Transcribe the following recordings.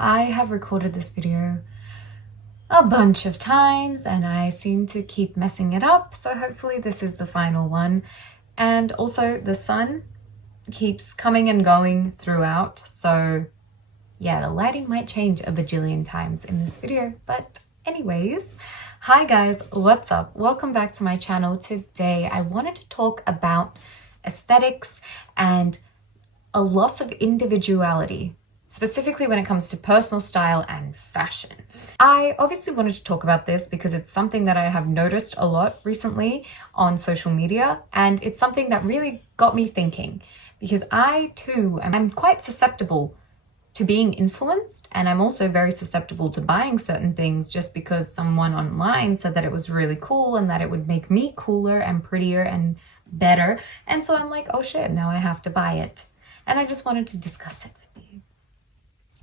I have recorded this video a bunch of times and I seem to keep messing it up, so hopefully this is the final one. And also the sun keeps coming and going throughout, so yeah, the lighting might change a bajillion times in this video. But anyways, hi guys, what's up? Welcome back to my channel. Today I wanted to talk about aesthetics and a loss of individuality, specifically when it comes to personal style and fashion. I obviously wanted to talk about this because it's something that I have noticed a lot recently on social media, and it's something that really got me thinking, because I too am quite susceptible to being influenced, and I'm also very susceptible to buying certain things just because someone online said that it was really cool and that it would make me cooler and prettier and better, and so I'm like, oh shit, now I have to buy it. And I just wanted to discuss it with you.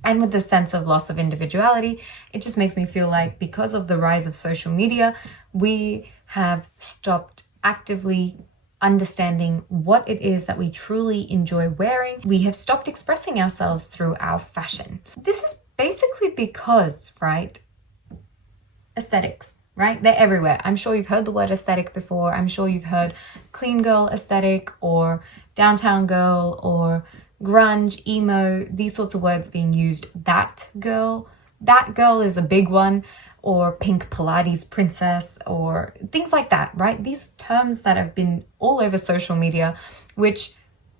And with the sense of loss of individuality, it just makes me feel like because of the rise of social media, we have stopped actively understanding what it is that we truly enjoy wearing. We have stopped expressing ourselves through our fashion. This is basically because, right, aesthetics, right? They're everywhere. I'm sure you've heard the word aesthetic before. I'm sure you've heard clean girl aesthetic or downtown girl or grunge, emo, these sorts of words being used. That girl is a big one, or pink Pilates princess, or things like that, right? These terms that have been all over social media, which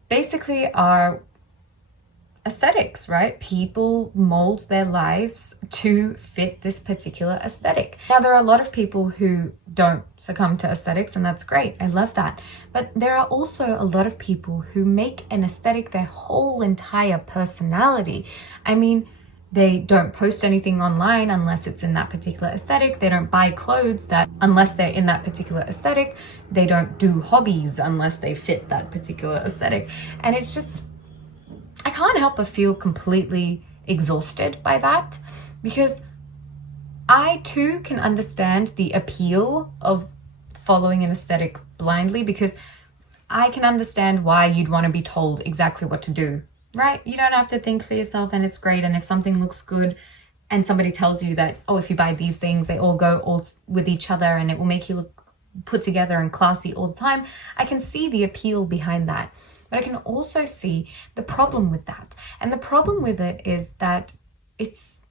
basically are aesthetics, right? People mold their lives to fit this particular aesthetic. Now, there are a lot of people who don't succumb to aesthetics, and that's great. I love that. But there are also a lot of people who make an aesthetic their whole entire personality. I mean, they don't post anything online unless it's in that particular aesthetic. They don't buy clothes unless they're in that particular aesthetic. They don't do hobbies unless they fit that particular aesthetic. And it's just, I can't help but feel completely exhausted by that, because I too can understand the appeal of following an aesthetic blindly, because I can understand why you'd want to be told exactly what to do, right? You don't have to think for yourself, and it's great. And if something looks good and somebody tells you that, oh, if you buy these things, they all go all with each other and it will make you look put together and classy all the time, I can see the appeal behind that. But I can also see the problem with that. And the problem with it is that it's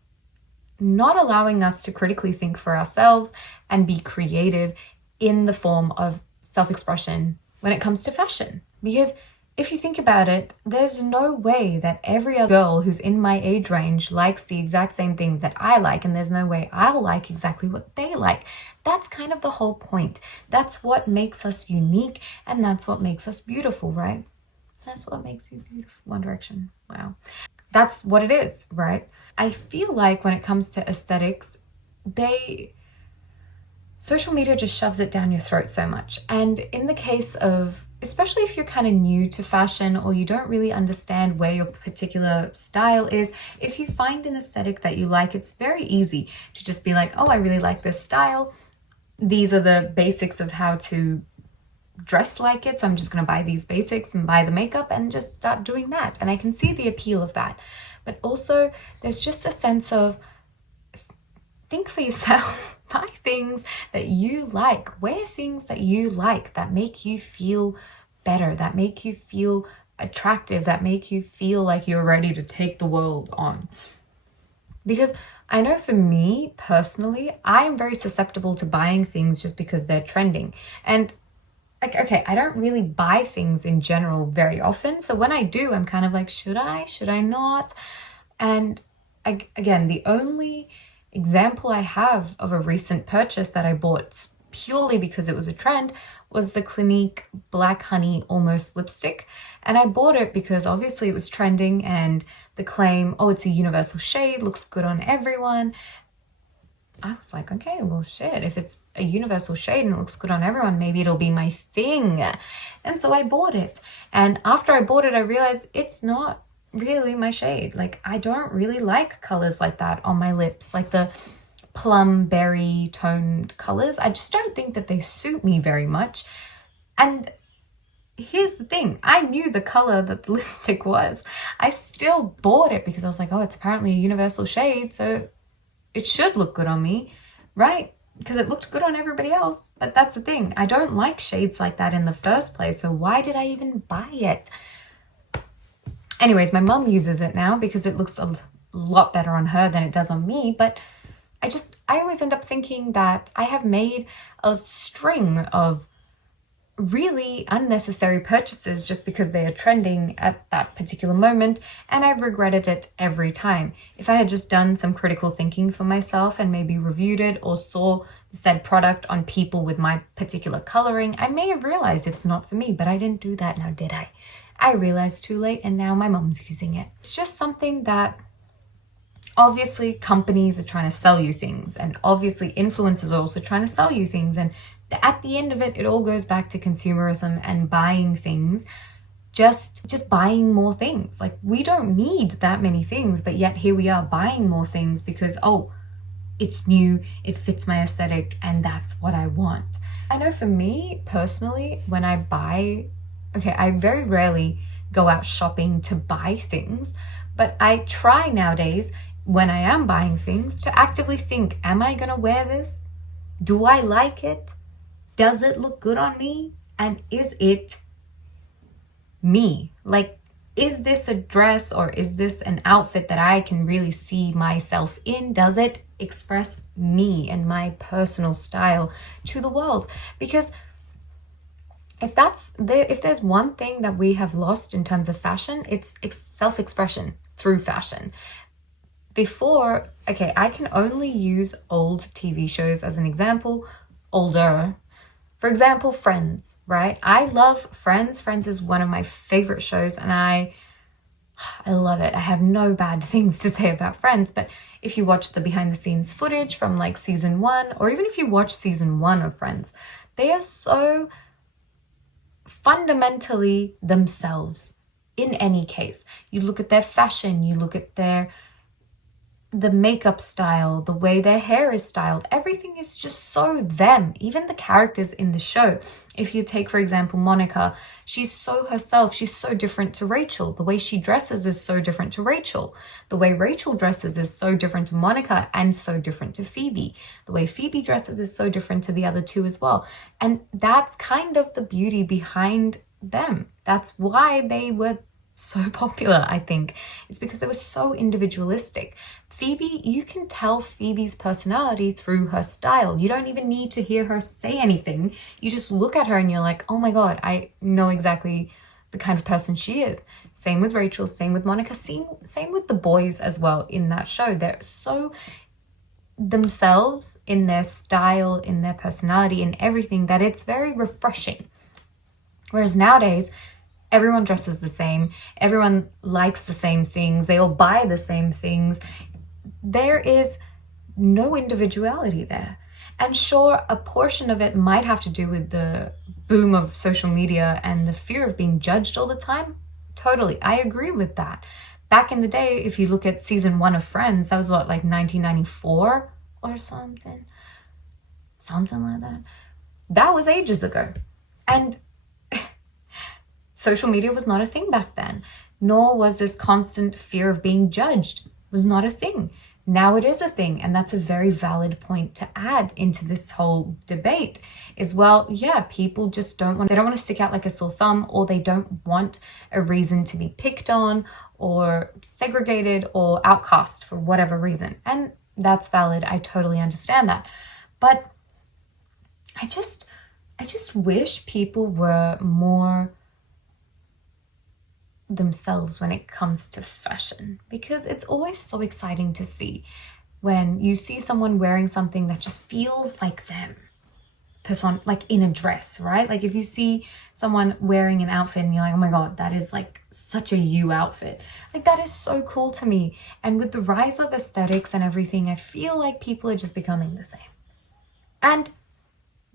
not allowing us to critically think for ourselves and be creative in the form of self-expression when it comes to fashion. Because if you think about it, there's no way that every other girl who's in my age range likes the exact same things that I like, and there's no way I'll like exactly what they like. That's kind of the whole point. That's what makes us unique, and that's what makes us beautiful, right? That's what makes you beautiful. One Direction. Wow. That's what it is, right? I feel like when it comes to aesthetics, social media just shoves it down your throat so much. And in the case of, especially if you're kind of new to fashion or you don't really understand where your particular style is, if you find an aesthetic that you like, it's very easy to just be like, oh, I really like this style. These are the basics of how to dress like it, so I'm just going to buy these basics and buy the makeup and just start doing that. And I can see the appeal of that. But also there's just a sense of think for yourself. Buy things that you like, wear things that you like, that make you feel better, that make you feel attractive, that make you feel like you're ready to take the world on. Because I know for me personally, I am very susceptible to buying things just because they're trending. And okay, I don't really buy things in general very often. So when I do, I'm kind of like, should I not? And again, the only example I have of a recent purchase that I bought purely because it was a trend was the Clinique Black Honey Almost lipstick. And I bought it because obviously it was trending, and the claim, oh, it's a universal shade, looks good on everyone. I was like, okay, well, shit, if it's a universal shade and it looks good on everyone, maybe it'll be my thing. And so I bought it. And after I bought it, I realized it's not really my shade. Like, I don't really like colors like that on my lips, like the plum berry toned colors. I just don't think that they suit me very much. And here's the thing. I knew the color that the lipstick was. I still bought it because I was like, oh, it's apparently a universal shade, so it should look good on me, right? Because it looked good on everybody else. But that's the thing. I don't like shades like that in the first place, so why did I even buy it? Anyways, my mum uses it now because it looks a lot better on her than it does on me, but I always end up thinking that I have made a string of really unnecessary purchases just because they are trending at that particular moment, and I've regretted it every time. If I had just done some critical thinking for myself and maybe reviewed it or saw the said product on people with my particular coloring, I may have realized it's not for me, but I didn't do that now, did I? I realized too late, and now my mom's using it. It's just something that obviously companies are trying to sell you things, and obviously influencers are also trying to sell you things, and at the end of it, it all goes back to consumerism and buying things, just buying more things. Like, we don't need that many things, but yet here we are buying more things because, oh, it's new, it fits my aesthetic, and that's what I want. I know for me personally, when I buy, I very rarely go out shopping to buy things, but I try nowadays, when I am buying things, to actively think, am I gonna wear this? Do I like it? Does it look good on me? And is it me? Like, is this a dress or is this an outfit that I can really see myself in? Does it express me and my personal style to the world? Because if there's one thing that we have lost in terms of fashion, it's self-expression through fashion. Before, I can only use old TV shows as an example, older. For example, Friends, right? I love Friends. Friends is one of my favorite shows, and I love it. I have no bad things to say about Friends, but if you watch the behind the scenes footage from like season 1, or even if you watch season 1 of Friends, they are so fundamentally themselves in any case. You look at their fashion, you look at the makeup style, the way their hair is styled, everything is just so them. Even the characters in the show. If you take, for example, Monica, she's so herself. She's so different to Rachel. The way she dresses is so different to Rachel. The way Rachel dresses is so different to Monica and so different to Phoebe. The way Phoebe dresses is so different to the other two as well. And that's kind of the beauty behind them. That's why they were so popular, I think. It's because it was so individualistic. Phoebe, you can tell Phoebe's personality through her style. You don't even need to hear her say anything. You just look at her and you're like, oh my God, I know exactly the kind of person she is. Same with Rachel, same with Monica, same with the boys as well in that show. They're so themselves in their style, in their personality, in everything, that it's very refreshing. Whereas nowadays, everyone dresses the same, everyone likes the same things, they all buy the same things. There is no individuality there. And sure, a portion of it might have to do with the boom of social media and the fear of being judged all the time. Totally, I agree with that. Back in the day, if you look at season 1 of Friends, that was what, like 1994 or something? Something like that. That was ages ago. And social media was not a thing back then, nor was this constant fear of being judged. It was not a thing. Now it is a thing, and that's a very valid point to add into this whole debate is, well, yeah, people just don't want to stick out like a sore thumb, or they don't want a reason to be picked on or segregated or outcast for whatever reason. And that's valid. I totally understand that. But I just wish people were more themselves when it comes to fashion, because it's always so exciting to see when you see someone wearing something that just feels like them, like in a dress, right? Like if you see someone wearing an outfit and you're like, oh my God, that is like such a you outfit, like that is so cool to me. And with the rise of aesthetics and everything, I feel like people are just becoming the same. And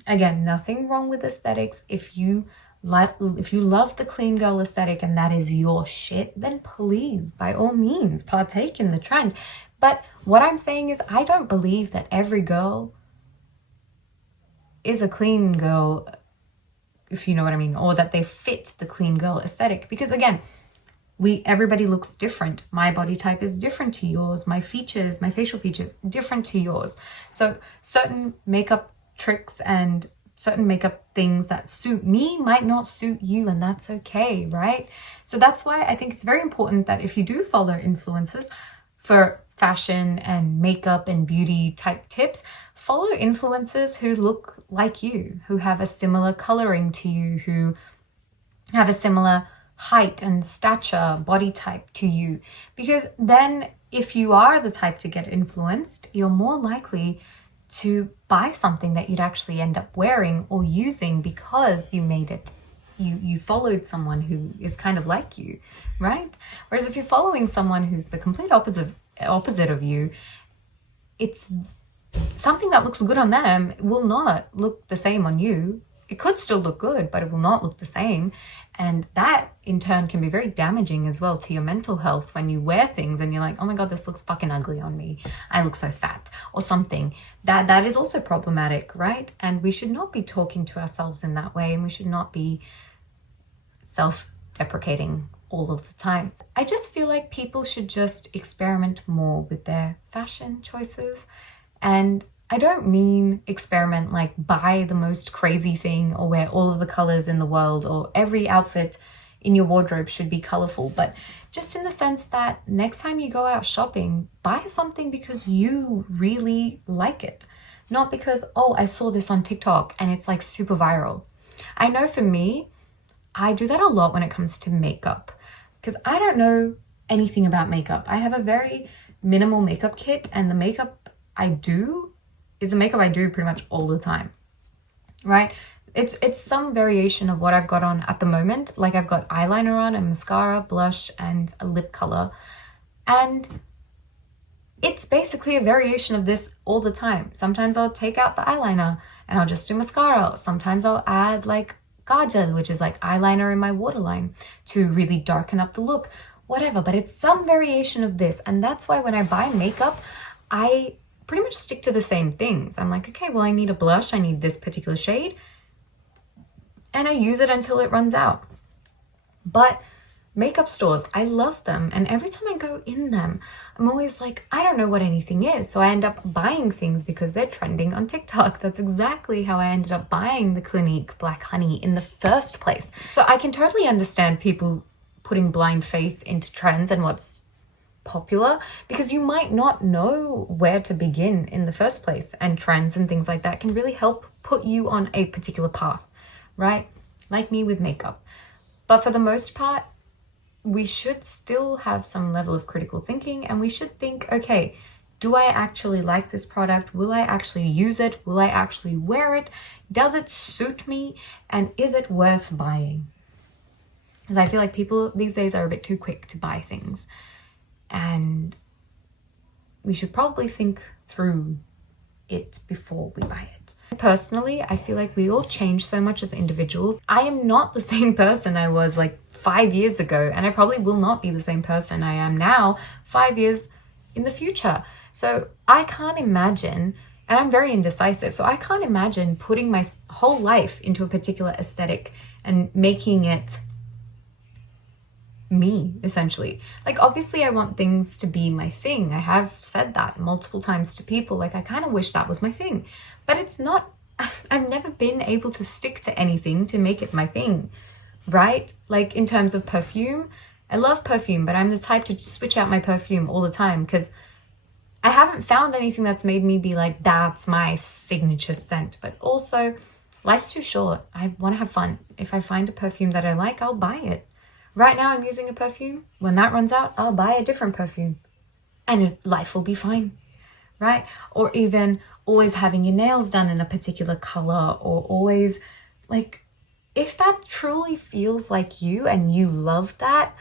again, nothing wrong with aesthetics. If you love the clean girl aesthetic and that is your shit, then please, by all means, partake in the trend. But what I'm saying is, I don't believe that every girl is a clean girl if you know what I mean, or that they fit the clean girl aesthetic. Because again, everybody looks different. My body type is different to yours. My features, my facial features, different to yours. So certain makeup tricks and certain makeup things that suit me might not suit you, and that's okay, right? So that's why I think it's very important that if you do follow influencers for fashion and makeup and beauty type tips, follow influencers who look like you, who have a similar coloring to you, who have a similar height and stature, body type to you. Because then if you are the type to get influenced, you're more likely to buy something that you'd actually end up wearing or using because you made it. You followed someone who is kind of like you, right? Whereas if you're following someone who's the complete opposite of you, it's something that looks good on them will not look the same on you. It could still look good, but it will not look the same. And that in turn can be very damaging as well to your mental health when you wear things and you're like, oh my God, this looks fucking ugly on me. I look so fat or something. That is also problematic, right? And we should not be talking to ourselves in that way, and we should not be self-deprecating all of the time. I just feel like people should just experiment more with their fashion choices. And I don't mean experiment like buy the most crazy thing or wear all of the colors in the world or every outfit in your wardrobe should be colorful, but just in the sense that next time you go out shopping, buy something because you really like it. Not because, oh, I saw this on TikTok and it's like super viral. I know for me, I do that a lot when it comes to makeup because I don't know anything about makeup. I have a very minimal makeup kit, and the makeup I do is the makeup I do pretty much all the time, right? It's some variation of what I've got on at the moment. Like I've got eyeliner on and mascara, blush, and a lip color. And it's basically a variation of this all the time. Sometimes I'll take out the eyeliner and I'll just do mascara. Sometimes I'll add like kajal, which is like eyeliner in my waterline to really darken up the look, whatever. But it's some variation of this. And that's why when I buy makeup, I pretty much stick to the same things. I'm like, okay, well, I need a blush. I need this particular shade. And I use it until it runs out. But makeup stores, I love them. And every time I go in them, I'm always like, I don't know what anything is. So I end up buying things because they're trending on TikTok. That's exactly how I ended up buying the Clinique Black Honey in the first place. So I can totally understand people putting blind faith into trends and what's popular, because you might not know where to begin in the first place, and trends and things like that can really help put you on a particular path, right? Like me with makeup. But for the most part, we should still have some level of critical thinking, and we should think, okay, do I actually like this product? Will I actually use it? Will I actually wear it? Does it suit me? And is it worth buying? Because I feel like people these days are a bit too quick to buy things. And we should probably think through it before we buy it. Personally, I feel like we all change so much as individuals. I am not the same person I was like 5 years ago, and I probably will not be the same person I am now 5 years in the future. So I can't imagine, and I'm very indecisive, so I can't imagine putting my whole life into a particular aesthetic and making it me, essentially. Like, obviously I want things to be my thing. I have said that multiple times to people, like I kind of wish that was my thing, but it's not. I've never been able to stick to anything to make it my thing, right? Like in terms of perfume, I love perfume, but I'm the type to switch out my perfume all the time because I haven't found anything that's made me be like, that's my signature scent. But also, life's too short. I want to have fun. If I find a perfume that I like, I'll buy it. Right now I'm using a perfume. When that runs out, I'll buy a different perfume and life will be fine, right? Or even always having your nails done in a particular color, or always like, if that truly feels like you and you love that,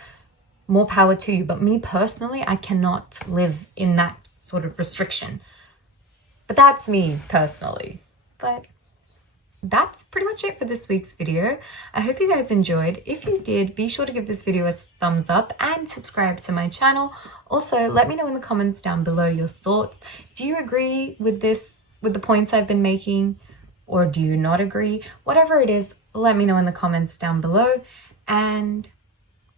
more power to you. But me personally, I cannot live in that sort of restriction. But that's me personally. But that's pretty much it for this week's video. I hope you guys enjoyed. If you did, be sure to give this video a thumbs up and subscribe to my channel. Also, let me know in the comments down below your thoughts. Do you agree with the points I've been making? Or do you not agree? Whatever it is, let me know in the comments down below. And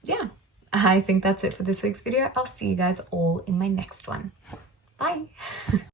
yeah, I think that's it for this week's video. I'll see you guys all in my next one. Bye.